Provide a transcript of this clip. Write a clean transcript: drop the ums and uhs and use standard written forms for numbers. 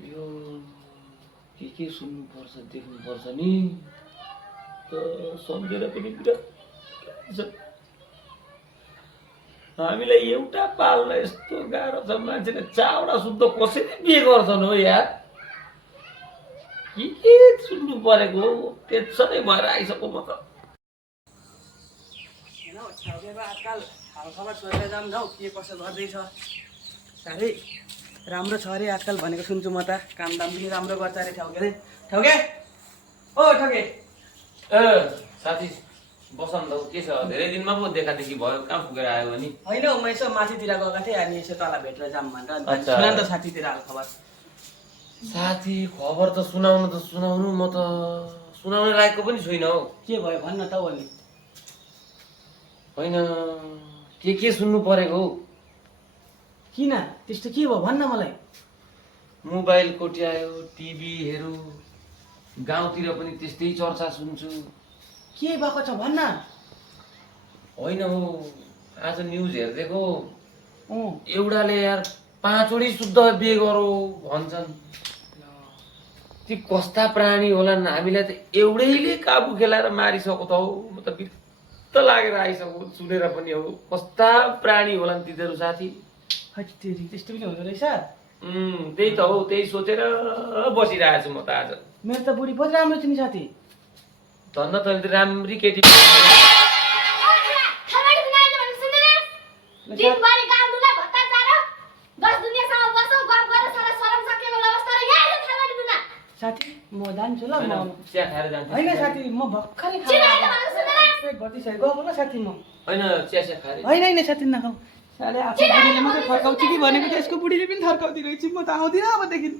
यो के सुन्नुपर्छ देख्नुपर्छ नि त सम्झेर पनि बिराट छ। हामीलाई एउटा पाल्न यस्तो गाह्रो छ, मान्छेले चावडा शुद्ध कसरी बिहे गर्छन् हो यार। के सुन्नु परेको हो, टेन्सनै भएर आइसक्यो म त। आजकल हालखबर सोधेर जाऊँ न हौ, के कसो गर्दैछ। साह्रै राम्रो छ अरे आजकल भनेको सुन्छु म त। कामदाम पनि राम्रो गर्छ अरे ठ्याउके। ठ्याउके ओ ठ्याउके। साथी बसन्त के छ, धेरै दिनमा पो देखादेखि भयो, कहाँ पुगेर आयो नि? होइन हौ, म यसो माथितिर गएको थिएँ, अनि यसो तल भेटेर जाऊँ भनेर। अच्छा। सुना त साथीतिर हालखबर। साथी खबर त सुनाउनु, म त सुनाउने लायकको पनि छुइनँ हौ। के भयो भन्न त हो नि। होइन के सुन्नु परेको हौ? किन त्यस्तो के भयो भन्न मलाई। मोबाइल कोट्यायो, टिभी हेरौँ, गाउँतिर पनि त्यस्तै चर्चा सुन्छु। के भएको छ भन्न। होइन हौ, आज न्युज हेरिदिएको, अँ एउटाले यार 5 वटै शुद्ध बिहे गरौ भन्छन्। ती कस्ता प्राणी होलान्, हामीलाई त एउटैले काबु खेलाएर मारिसक्यो त हौ। म त बित्त लागेर आइसक्यो सुनेर पनि हौ। कस्ता प्राणी होलान् तिनीहरू साथी। हत्तेरी त्यस्तो पनि हुँदो रहेछ। त्यही त हौ, त्यही सोचेर बसिरहेको छु म त आज। मेरो त बुढी बहुत राम्रो थियो नि साथी। धन्न तैँले त राम्री केटी। साथी म जान्छु ल। म चिया खाएर जान्छु। होइन साथी, म भर्खरै गएको ल साथी म। होइन चिया खाएर। होइन साथी नखाऊ। साले आफ्नो बुढीले मात्रै थर्काउँछु कि भनेको त यसको बुढीले पनि थर्काउँदै रहेछ। म त आउँदिनँ अबदेखि।